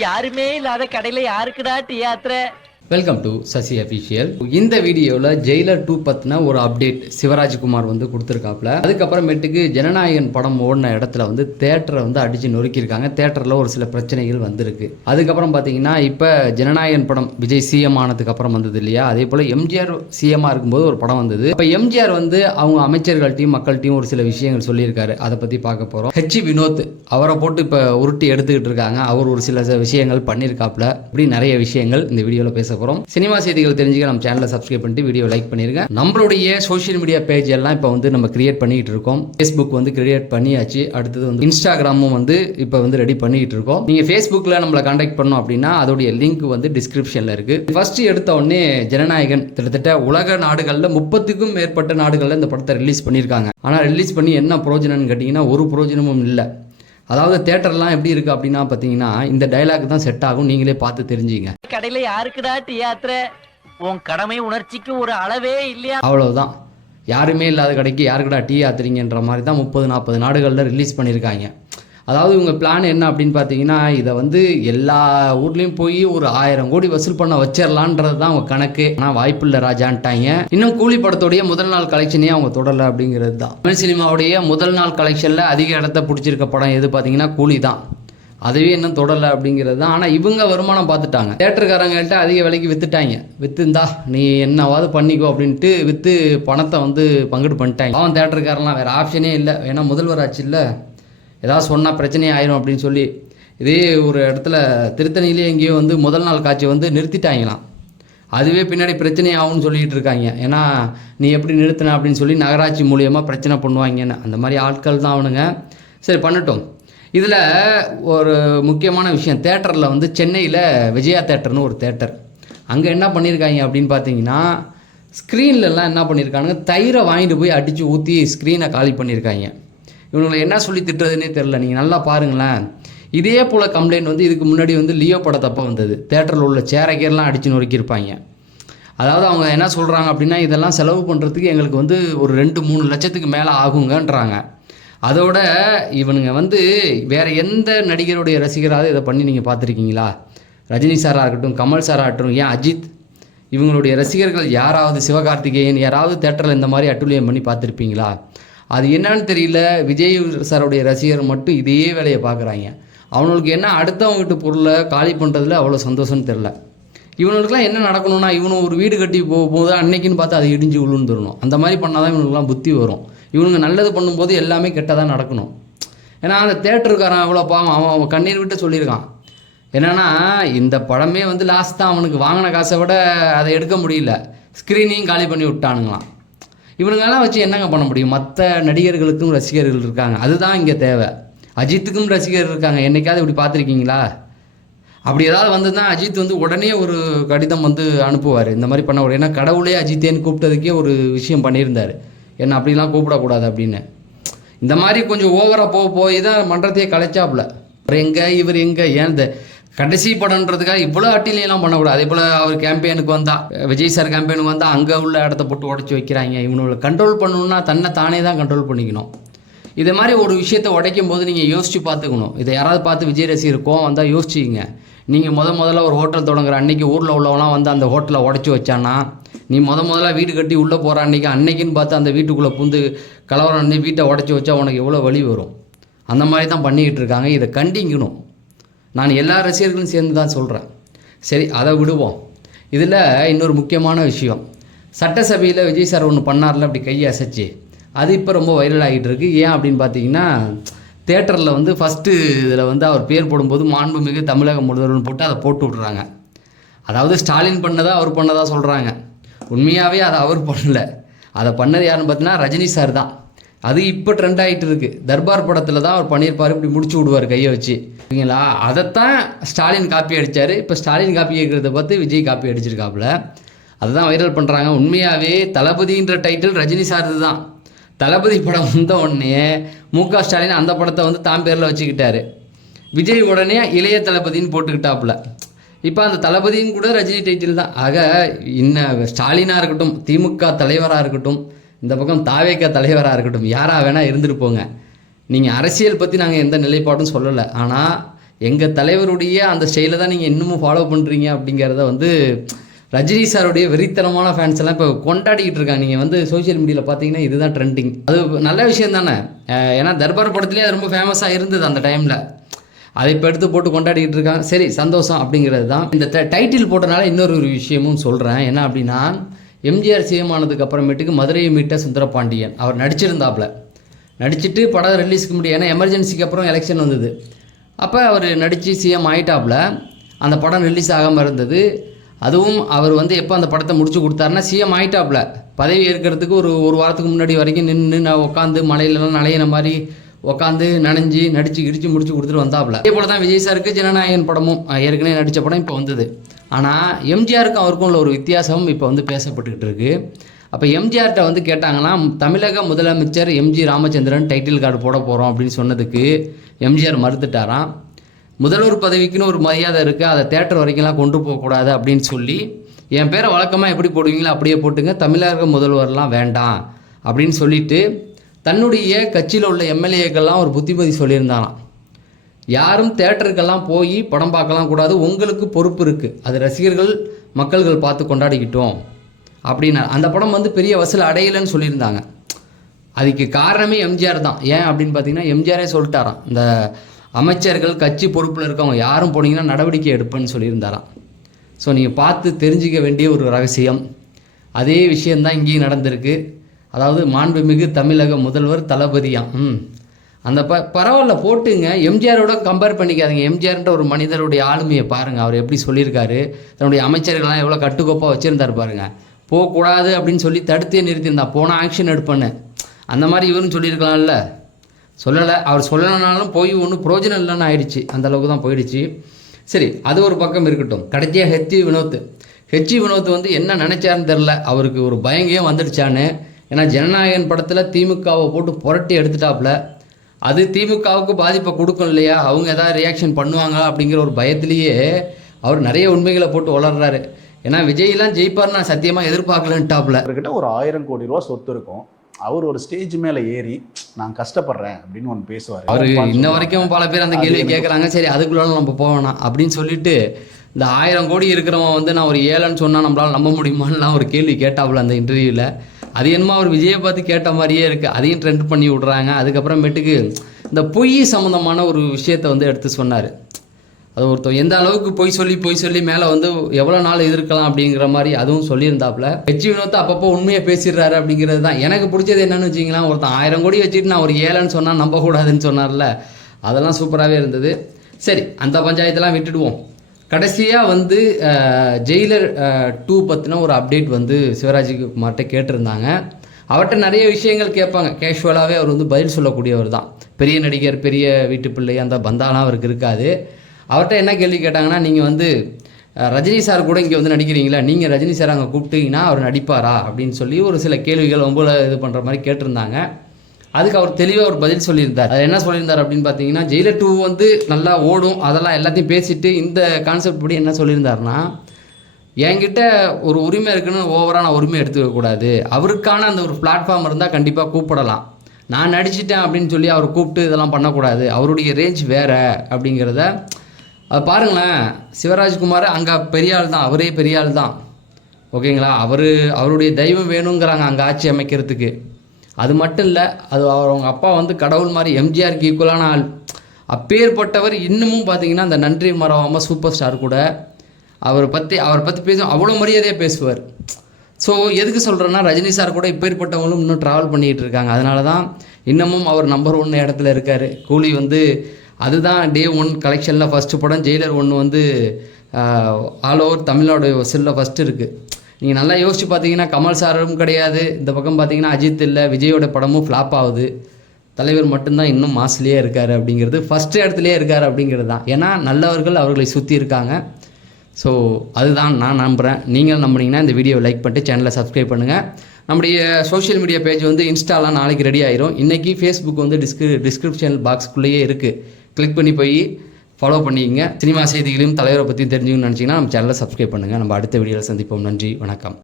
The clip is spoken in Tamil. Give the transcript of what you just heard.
யாருமே இல்லாத கடையில யாருக்குடா டீ ஆத்துற? Welcome to Sasi official. இந்த வீடியோவில் ஜெயிலர் 2 பற்றின ஒரு அப்டேட் சிவராஜ்குமார் வந்து கொடுத்துருக்காப்புல. அதுக்கப்புறமேட்டுக்கு ஜனநாயகன் படம் ஓடின இடத்துல வந்து தேட்டரை வந்து அடித்து நொறுக்கியிருக்காங்க. தேட்டரில் ஒரு சில பிரச்சனைகள் வந்திருக்கு. அதுக்கப்புறம் பார்த்தீங்கன்னா இப்போ ஜனநாயகன் படம் விஜய் சிஎம் ஆனதுக்கு அப்புறம் வந்தது இல்லையா, அதே போல் எம்ஜிஆர் சிஎம்மாக இருக்கும்போது ஒரு படம் வந்தது. இப்போ எம்ஜிஆர் வந்து அவங்க அமைச்சர்கள்ட்டையும் மக்கள்கிட்டையும் ஒரு சில விஷயங்கள் சொல்லியிருக்காரு. அதை பற்றி பார்க்க போகிறோம். வினோத் அவரை போட்டு இப்போ உருட்டி எடுத்துக்கிட்டு இருக்காங்க. அவர் ஒரு சில விஷயங்கள் பண்ணியிருக்காப்புல. இப்படி நிறைய விஷயங்கள் இந்த வீடியோவில் பேச போகிறோம். சினிமா செய்திகள் தெரிஞ்சுக்க நம்ம சேனலை சப்ஸ்கிரைப் பண்ணிட்டு வீடியோ லைக் பண்ணிருங்க. நம்மளுடைய சோஷியல் மீடியா பேஜ் எல்லாம் இப்போ வந்து நம்ம கிரியேட் பண்ணிட்டு இருக்கோம். ஃபேஸ்புக் வந்து கிரியேட் பண்ணியாச்சு. அடுத்தது வந்து இன்ஸ்டாகிராமும் வந்து இப்போ வந்து ரெடி பண்ணிட்டு இருக்கோம். நீங்க ஃபேஸ்புக்கில் நம்மளை கான்டாக்ட் பண்ணோம் அப்படின்னா அதோடைய லிங்க் வந்து டிஸ்கிரிப்ஷனில் இருக்கு. ஃபர்ஸ்ட் எடுத்த உடனே ஜனநாயகன் கிட்டத்தட்ட உலக நாடுகளில் 30க்கும் மேற்பட்ட நாடுகளில் இந்த படத்தை ரிலீஸ் பண்ணியிருக்காங்க. ஆனால் ரிலீஸ் பண்ணி என்ன பிரயோஜனம்னு கேட்டிங்கன்னா ஒரு பிரயோஜனமும் இல்லை. அதாவது தேட்டர்லாம் எப்படி இருக்கு அப்படின்னா பார்த்தீங்கன்னா இந்த டைலாக் தான் செட் ஆகும். நீங்களே பார்த்து தெரிஞ்சுங்க. கடையில யாருக்குடா டீ ஆத்துற? உன் கடமை உணர்ச்சிக்கு ஒரு அளவே இல்லையா? அவ்வளவுதான். யாருமே இல்லாத கடைக்கு யாருக்குடா டீ ஆத்துறீங்கன்ற மாதிரி தான் 30-40 நாடுகளில் ரிலீஸ் பண்ணியிருக்காங்க. அதாவது இவங்க பிளான் என்ன அப்படின்னு பார்த்தீங்கன்னா இதை வந்து எல்லா ஊர்லேயும் போய் ஒரு 1000 கோடி வசூல் பண்ண வச்சிடலான்றது தான் அவங்க கணக்கு. ஆனால் வாய்ப்பு இல்லை ராஜான்ட்டாங்க. இன்னும் கூலி படத்தோடைய முதல் நாள் கலெக்ஷனே அவங்க தொடரலை அப்படிங்கிறது தான். தமிழ் சினிமாவுடைய முதல் நாள் கலெக்ஷனில் அதிக இடத்த பிடிச்சிருக்க படம் எது பார்த்தீங்கன்னா கூலி தான். அதுவே இன்னும் தொடரலை அப்படிங்கிறது தான். ஆனால் இவங்க வருமானம் பார்த்துட்டாங்க. தேட்டருக்காரங்கள்ட்ட அதிக விலைக்கு விற்றுட்டாங்க. விற்றுந்தா நீ என்னவாது பண்ணிக்கோ அப்படின்ட்டு விற்று பணத்தை வந்து பங்கிட்டு பண்ணிட்டாங்க. அவன் தேட்டருக்காரெல்லாம் வேறு ஆப்ஷனே இல்லை. ஏன்னா முதல்வர் ஆச்சு இல்லை, ஏதாவது சொன்னால் பிரச்சனையே ஆயிரும் அப்படின்னு சொல்லி இதே ஒரு இடத்துல திருத்தணியிலே எங்கேயோ வந்து முதல் நாள் காட்சி வந்து நிறுத்திட்டாங்களாம். அதுவே பின்னாடி பிரச்சனை ஆகும்னு சொல்லிகிட்டு இருக்காங்க. ஏன்னா நீ எப்படி நிறுத்தின அப்படின்னு சொல்லி நகராட்சி மூலியமாக பிரச்சனை பண்ணுவாங்கன்னு. அந்த மாதிரி ஆட்கள் தான் அவனுங்க. சரி பண்ணட்டும். இதில் ஒரு முக்கியமான விஷயம், தேட்டரில் வந்து சென்னையில் விஜயா தேட்டர்னு ஒரு தேட்டர். அங்கே என்ன பண்ணியிருக்காங்க அப்படின்னு பார்த்தீங்கன்னா ஸ்க்ரீன்லலாம் என்ன பண்ணியிருக்கானுங்க, தயிரை வாங்கிட்டு போய் அடித்து ஊற்றி ஸ்க்ரீனை காலி பண்ணியிருக்காங்க. இவங்களை என்ன சொல்லி திட்டுறதுனே தெரில. நீங்கள் நல்லா பாருங்களேன். இதே போல் கம்ப்ளைண்ட் வந்து இதுக்கு முன்னாடி வந்து லியோ படத்தப்போ வந்தது. தேட்டரில் உள்ள சேரைக்கெல்லாம் அடித்து நொறுக்கியிருப்பாங்க. அதாவது அவங்க என்ன சொல்கிறாங்க அப்படின்னா இதெல்லாம் செலவு பண்ணுறதுக்கு எங்களுக்கு வந்து ஒரு 2-3 லட்சத்துக்கு மேலே ஆகுங்கன்றாங்க. அதோட இவனுங்க வந்து வேறு எந்த நடிகருடைய ரசிகராக இதை பண்ணி நீங்கள் பார்த்துருக்கீங்களா? ரஜினி சாராக இருக்கட்டும், கமல் சாராக இருக்கட்டும், ஏன் அஜித், இவங்களுடைய ரசிகர்கள் யாராவது, சிவகார்த்திகேயன் யாராவது தேட்டரில் இந்த மாதிரி அட்டுழியம் பண்ணி பார்த்துருப்பீங்களா? அது என்னன்னு தெரியல. விஜய் சாருடைய ரசிகர் மட்டும் இதே வேலையை பார்க்குறாங்க. அவனுக்கு என்ன அடுத்தவங்ககிட்ட பொருளை காலி பண்ணுறதுல அவ்வளோ சந்தோஷம்னு தெரில. இவனுக்குலாம் என்ன நடக்கணும்னா இவனு ஒரு வீடு கட்டி போகும்போது அன்னைக்குன்னு பார்த்து அதை இடிஞ்சு விழுந்துடணும். அந்த மாதிரி பண்ணால் தான் இவனுக்குலாம் புத்தி வரும். இவனுங்க நல்லது பண்ணும்போது எல்லாமே கெட்டதாக நடக்கணும். ஏன்னா அந்த தேட்டருக்காரன் அவ்வளோ பாவம், அவன் கண்ணீர் விட்டு சொல்லியிருக்கான். என்னென்னா இந்த படமே வந்து லாஸ்ட் தான், அவனுக்கு வாங்கின காசை விட அதை எடுக்க முடியல, ஸ்க்ரீனையும் காலி பண்ணி விட்டானுங்களாம். இவனுங்கெல்லாம் வச்சு என்னங்க பண்ண முடியும்? மற்ற நடிகர்களுக்கும் ரசிகர்கள் இருக்காங்க, அதுதான் இங்கே தேவை. அஜித்துக்கும் ரசிகர் இருக்காங்க. என்னைக்காவது இப்படி பார்த்துருக்கீங்களா? அப்படி ஏதாவது வந்து தான் அஜித் வந்து உடனே ஒரு கடிதம் வந்து அனுப்புவார் இந்த மாதிரி பண்ண. ஏன்னா கடவுளே அஜித்தேன்னு கூப்பிட்டதுக்கே ஒரு விஷயம் பண்ணியிருந்தார், என்ன அப்படிலாம் கூப்பிடக்கூடாது அப்படின்னு. இந்த மாதிரி கொஞ்சம் ஓவராக போய் தான் மன்றத்தையே கலைச்சாப்புல. இவர் எங்கே ஏன் இந்த கடைசி படம்ன்றதுக்காக இவ்வளோ அட்டிலாம் பண்ணக்கூடாது. அதே போல் அவர் கேம்பெயினுக்கு வந்தால், விஜய் சார் கேம்பெயினுக்கு வந்தால் அங்கே உள்ள இடத்த போட்டு உடச்சி வைக்கிறாங்க. இவனுங்களை கண்ட்ரோல் பண்ணணுன்னா தன்னை தானே தான் கண்ட்ரோல் பண்ணிக்கணும். இதே மாதிரி ஒரு விஷயத்தை உடைக்கும் போது நீங்கள் யோசித்து பார்த்துக்கணும். இதை யாராவது பார்த்து விஜய் ரசிகருக்கும் வந்தால் யோசிச்சிங்க. நீங்கள் முதல்ல ஒரு ஹோட்டல் தொடங்குற அன்றைக்கி ஊரில் உள்ளவங்களாம் வந்து அந்த ஹோட்டலை உடச்சி வச்சானா, நீ முதல்ல வீடு கட்டி உள்ளே போகிற அன்னைக்குன்னு பார்த்து அந்த வீட்டுக்குள்ளே புந்து கலவரம் வந்து வீட்டை உடச்சி வச்சா உனக்கு எவ்வளோ வலி வரும்? அந்த மாதிரி தான் பண்ணிக்கிட்டு இருக்காங்க. இதை கண்டிக்கணும். நான் எல்லா ரசிகர்களும் சேர்ந்து தான் சொல்கிறேன். சரி, அதை விடுவோம். இதில் இன்னொரு முக்கியமான விஷயம், சட்டசபையில் விஜய் சார் ஒன்று பண்ணார்ல, அப்படி கையை அசைச்சு, அது இப்போ ரொம்ப வைரல் ஆகிட்டு இருக்கு. ஏன் அப்படின்னு பார்த்தீங்கன்னா தேட்டரில் வந்து ஃபஸ்ட்டு இதில் வந்து அவர் பேர் போடும்போது மாண்புமிகு தமிழக முதல்வர்னு போட்டு அதை போட்டு விட்றாங்க. அதாவது ஸ்டாலின் பண்ணதா அவர் பண்ணதா சொல்கிறாங்க. உண்மையாகவே அதை அவர் பண்ணலை. அதை பண்ணது யாருன்னு பார்த்தீங்கன்னா ரஜினி சார் தான். அது இப்போ ட்ரெண்ட் ஆகிட்டு இருக்கு. தர்பார் படத்தில் தான் அவர் பண்ணியிருப்பார், இப்படி முடிச்சு விடுவார் கையை வச்சு, ஓகேங்களா? அதைத்தான் ஸ்டாலின் காப்பி அடித்தார். இப்போ ஸ்டாலின் காப்பி அடிக்கிறத பார்த்து விஜய் காப்பி அடிச்சிருக்காப்புல. அதுதான் வைரல் பண்ணுறாங்க. உண்மையாகவே தளபதின்ற டைட்டில் ரஜினி சார்து தான். தளபதி படம் வந்த உடனே முக ஸ்டாலின் அந்த படத்தை வந்து தான் பேரில் வச்சுக்கிட்டாரு. விஜய் உடனே இளைய தளபதின்னு போட்டுக்கிட்டாப்புல. இப்போ அந்த தளபதியும் கூட ரஜினி டைட்டில் தான். ஆக இன்னும் ஸ்டாலினாக இருக்கட்டும், திமுக தலைவராக இருக்கட்டும், இந்த பக்கம் தாவேக தலைவராக இருக்கட்டும், யாராக வேணால் இருந்துட்டு போங்க. நீங்கள் அரசியல் பற்றி நாங்கள் எந்த நிலைப்பாடும் சொல்லலை. ஆனால் எங்கள் தலைவருடைய அந்த ஸ்டைலை தான் நீங்கள் இன்னமும் ஃபாலோ பண்ணுறீங்க அப்படிங்கிறத வந்து ரஜினி சாருடைய வெறித்தனமான ஃபேன்ஸ் எல்லாம் இப்போ கொண்டாடிக்கிட்டு இருக்காங்க. நீங்கள் வந்து சோஷியல் மீடியாவில் பார்த்தீங்கன்னா இதுதான் ட்ரெண்டிங். அது நல்ல விஷயம் தானே. ஏன்னா தர்பார் படத்துலேயே அது ரொம்ப ஃபேமஸாக இருந்தது அந்த டைமில். அதை இப்போ எடுத்து போட்டு கொண்டாடிக்கிட்டு இருக்காங்க. சரி, சந்தோஷம் அப்படிங்கிறது தான். இந்த டைட்டில் போட்டனால இன்னொரு ஒரு விஷயமும் சொல்கிறேன். என்ன அப்படின்னா, எம்ஜிஆர் சிஎம் ஆனதுக்கு அப்புறமேட்டுக்கு மதுரையை மீட்ட சுந்தரபாண்டியன் அவர் நடிச்சிருந்தாப்புல. நடிச்சுட்டு படம் ரிலீஸ்க்கு முடியும். ஏன்னா எமர்ஜென்சிக்கு அப்புறம் எலெக்ஷன் வந்தது. அப்போ அவர் நடித்து சிஎம் ஆகிட்டாப்புல. அந்த படம் ரிலீஸ் ஆகாமல் இருந்தது. அதுவும் அவர் வந்து எப்போ அந்த படத்தை முடிச்சு கொடுத்தாருன்னா சிஎம் ஆகிட்டாப்புல. பதவி ஏற்கிறதுக்கு ஒரு வாரத்துக்கு முன்னாடி வரைக்கும் நின்று நான் உட்காந்து மலையிலலாம் நனையின மாதிரி உட்காந்து நனைஞ்சி நடிச்சு கிடிச்சு முடிச்சு கொடுத்துட்டு வந்தாப்புல. அதே போல தான் விஜய் சாருக்கு ஜனநாயகன் படமும் ஏற்கனவே நடித்த படம் இப்போ வந்தது. ஆனால் எம்ஜிஆருக்கும் அவருக்கும் உள்ள ஒரு வித்தியாசமும் இப்போ வந்து பேசப்பட்டுக்கிட்டு இருக்கு. அப்போ எம்ஜிஆர்கிட்ட வந்து கேட்டாங்கன்னா, தமிழக முதலமைச்சர் எம்ஜி ராமச்சந்திரன் டைட்டில் கார்டு போட போகிறோம் அப்படின்னு சொன்னதுக்கு எம்ஜிஆர் மறுத்துட்டாராம். முதல்வர் பதவிக்குன்னு ஒரு மரியாதை இருக்குது, அதை தேட்டர் வரைக்கும்லாம் கொண்டு போகக்கூடாது அப்படின்னு சொல்லி, என் பேரை வழக்கமாக எப்படி போடுவீங்களோ அப்படியே போட்டுங்க, தமிழக முதல்வர்லாம் வேண்டாம் அப்படின்னு சொல்லிட்டு தன்னுடைய கட்சியில் உள்ள எம்எல்ஏக்கெல்லாம் ஒரு புத்திமதி சொல்லியிருந்தாலாம். யாரும் தேட்டருக்கெல்லாம் போய் படம் பார்க்கலாம் கூடாது, உங்களுக்கு பொறுப்பு இருக்குது, அது ரசிகர்கள் மக்கள்கள் பார்த்து கொண்டாடிக்கிட்டோம் அப்படின்னா. அந்த படம் வந்து பெரிய வசூல் அடையலைன்னு சொல்லியிருந்தாங்க. அதுக்கு காரணமே எம்ஜிஆர் தான். ஏன் அப்படின்னு பார்த்தீங்கன்னா, எம்ஜிஆரே சொல்லிட்டாராம், இந்த அமைச்சர்கள் கட்சி பொறுப்பில் இருக்கவங்க யாரும் போனீங்கன்னா நடவடிக்கை எடுப்பேன்னு சொல்லியிருந்தாராம். ஸோ நீங்கள் பார்த்து தெரிஞ்சிக்க வேண்டிய ஒரு ரகசியம். அதே விஷயந்தான் இங்கேயும் நடந்திருக்கு. அதாவது மாண்புமிகு தமிழக முதல்வர் தளபதியாம். அந்த பரவாயில்ல போட்டுங்க, எம்ஜிஆரோட கம்பேர் பண்ணிக்காதீங்க. எம்ஜிஆர்ன்ற ஒரு மனிதருடைய ஆளுமையை பாருங்கள். அவர் எப்படி சொல்லியிருக்காரு, தன்னுடைய அமைச்சர்கள்லாம் எவ்வளோ கட்டுக்கோப்பாக வச்சுருந்தார் பாருங்கள். போகக்கூடாது அப்படின்னு சொல்லி தடுத்தே நிறுத்தியிருந்தா, போனால் ஆக்ஷன் எடுப்பேன்னு. அந்த மாதிரி இவரும் சொல்லியிருக்கலாம்ல. சொல்லலை. அவர் சொல்லலைனாலும் போய் ஒன்றும் பிரோஜனம் இல்லைன்னு ஆயிடுச்சு. அந்தளவுக்கு தான் போயிடுச்சு. சரி, அது ஒரு பக்கம் இருக்கட்டும். கடைசியாக ஹெச்சி வினோத் வந்து என்ன நினச்சாருன்னு தெரில. அவருக்கு ஒரு பயங்கையும் வந்துடுச்சான்னு. ஏன்னா ஜனநாயகன் படத்தில் திமுகவை போட்டு புரட்டி எடுத்துட்டாப்புல. அது திமுகவுக்கு பாதிப்பை கொடுக்கும் இல்லையா, அவங்க எதாவது ரியாக்ஷன் பண்ணுவாங்க அப்படிங்கிற ஒரு பயத்திலேயே அவர் நிறைய உண்மைகளை போட்டு வளர்றாரு. ஏன்னா விஜய்லாம் ஜெயிப்பார் நான் சத்தியமாக எதிர்பார்க்கலன்ட்டாப்புல. அவர்கிட்ட ஒரு 1000 கோடி ரூபா சொத்து இருக்கும். அவர் ஒரு ஸ்டேஜ் மேலே ஏறி நான் கஷ்டப்படுறேன் அப்படின்னு ஒன்று பேசுவார். அவர் இன்ன வரைக்கும் பல பேர் அந்த கேள்வி கேட்குறாங்க. சரி, அதுக்குள்ள நம்ம போவேணாம் அப்படின்னு சொல்லிட்டு, இந்த 1000 கோடி இருக்கிறவன் வந்து நான் ஒரு 7ன்னு சொன்னால் நம்மளால் நம்ப முடியுமான்லாம் ஒரு கேள்வி கேட்டாப்புல அந்த இன்டர்வியூவில். அது என்னமோ அவர் விஜயை பார்த்து கேட்ட மாதிரியே இருக்குது. அதையும் ட்ரெண்ட் பண்ணி விட்றாங்க. அதுக்கப்புறமேட்டுக்கு இந்த பொய் சம்மந்தமான ஒரு விஷயத்தை வந்து எடுத்து சொன்னார். அது ஒருத்தர் எந்த அளவுக்கு பொய் சொல்லி மேலே வந்து எவ்வளோ நாள் எதிர்க்கலாம் அப்படிங்கிற மாதிரி அதுவும் சொல்லியிருந்தாப்புல. ஹெச் வினோத் அப்பப்போ உண்மையை பேசிடுறாரு அப்படிங்கிறது தான் எனக்கு பிடிச்சது. என்னன்னு வச்சிங்களா, ஒருத்தன் 1000 கோடி வச்சுட்டு நான் ஒரு 7ன்னு சொன்னால் நம்பக்கூடாதுன்னு சொன்னார்ல, அதெல்லாம் சூப்பராகவே இருந்தது. சரி, அந்த பஞ்சாயத்தெல்லாம் விட்டுடுவோம். கடைசியாக வந்து ஜெயிலர் 2 பற்றின ஒரு அப்டேட் வந்து சிவராஜ்குமார்கிட்ட கேட்டிருந்தாங்க. அவர்கிட்ட நிறைய விஷயங்கள் கேட்பாங்க. கேஷுவலாகவே அவர் வந்து பதில் சொல்லக்கூடியவர் தான். பெரிய நடிகர், பெரிய வீட்டு பிள்ளை, அந்த பந்தாலாம் அவருக்கு இருக்காது. அவர்கிட்ட என்ன கேள்வி கேட்டாங்கன்னா, நீங்கள் வந்து ரஜினி சார் கூட இங்கே வந்து நடிக்கிறீங்களா, நீங்கள் ரஜினி சார் அங்கே கூப்பிட்டீங்கன்னா அவர் நடிப்பாரா அப்படின்னு சொல்லி ஒரு சில கேள்விகள் ரொம்ப இது பண்ணுற மாதிரி கேட்டிருந்தாங்க. அதுக்கு அவர் தெளிவாக ஒரு பதில் சொல்லியிருந்தார். அது என்ன சொல்லியிருந்தார் அப்படின்னு பார்த்தீங்கன்னா, ஜெயிலர் 2 வந்து நல்லா ஓடும், அதெல்லாம் எல்லாத்தையும் பேசிட்டு இந்த கான்செப்ட் படி என்ன சொல்லியிருந்தாருன்னா, என்கிட்ட ஒரு உரிமை இருக்குன்னு ஓவராக நான் உரிமை எடுத்துக்கக்கூடாது. அவருக்கான அந்த ஒரு பிளாட்ஃபார்ம் இருந்தால் கண்டிப்பாக கூப்பிடலாம். நான் நடிச்சிட்டேன் அப்படின்னு சொல்லி அவர் கூப்பிட்டு இதெல்லாம் பண்ணக்கூடாது. அவருடைய ரேஞ்ச் வேறு அப்படிங்கிறத அது பாருங்களேன். சிவராஜ்குமார் அங்கே பெரிய ஆள் தான், அவரே பெரிய ஆள் தான், ஓகேங்களா. அவருடைய தெய்வம் வேணுங்கிறாங்க அங்கே ஆட்சி அமைக்கிறதுக்கு. அது மட்டும் இல்லை, அது அவங்க அப்பா வந்து கடவுள் மாதிரி, எம்ஜிஆருக்கு ஈக்குவலான ஆள். அப்பேற்பட்டவர் இன்னமும் பார்த்தீங்கன்னா அந்த நன்றி மறவாமல் சூப்பர் ஸ்டார் கூட அவரை பற்றி பேசும் அவ்வளோ மரியாதையாக பேசுவார். ஸோ எதுக்கு சொல்கிறேன்னா, ரஜினி சார் கூட இப்பேற்பட்டவங்களும் இன்னும் ட்ராவல் பண்ணிகிட்டு இருக்காங்க. அதனால தான் இன்னமும் அவர் நம்பர் 1 இடத்துல இருக்கார். கூலி வந்து அதுதான் டே 1 கலெக்ஷனில் ஃபஸ்ட்டு படம். ஜெயிலர் 1 வந்து ஆல் ஓவர் தமிழ்நாடு வசூலில் ஃபஸ்ட்டு இருக்குது. நீங்கள் நல்லா யோசிச்சு பார்த்தீங்கன்னா கமல் சாரும் கிடையாது, இந்த பக்கம் பார்த்தீங்கன்னா அஜித் இல்லை, விஜயோட படமும் ஃப்ளாப் ஆகுது. தலைவர் மட்டும்தான் இன்னும் மாஸ்லேயே இருக்கார் அப்படிங்கிறது, ஃபஸ்ட்டு இடத்துலையே இருக்கார் அப்படிங்கிறது தான். ஏன்னா நல்லவர்கள் அவர்களை சுற்றி இருக்காங்க. ஸோ அதுதான் நான் நம்புகிறேன். நீங்கள் நம்புனீங்கன்னா இந்த வீடியோவை லைக் பண்ணிட்டு சேனலை சப்ஸ்கிரைப் பண்ணுங்கள். நம்முடைய சோஷியல் மீடியா பேஜ் வந்து இன்ஸ்டாலாம் நாளைக்கு ரெடி ஆயிரும். இன்றைக்கி ஃபேஸ்புக் வந்து டிஸ்கிரிப்ஷன் பாக்ஸ்க்குள்ளேயே இருக்குது. கிளிக் பண்ணி போய் ஃபாலோ பண்ணிக்கங்க. சினிமா செய்திகளையும் தலைவரை பற்றியும் தெரிஞ்சுக்கணும்னு நினச்சிங்கன்னா நம்ம சேனலை சப்ஸ்கிரைப் பண்ணுங்கள். நம்ம அடுத்த வீடியோவில் சந்திப்போம். நன்றி, வணக்கம்.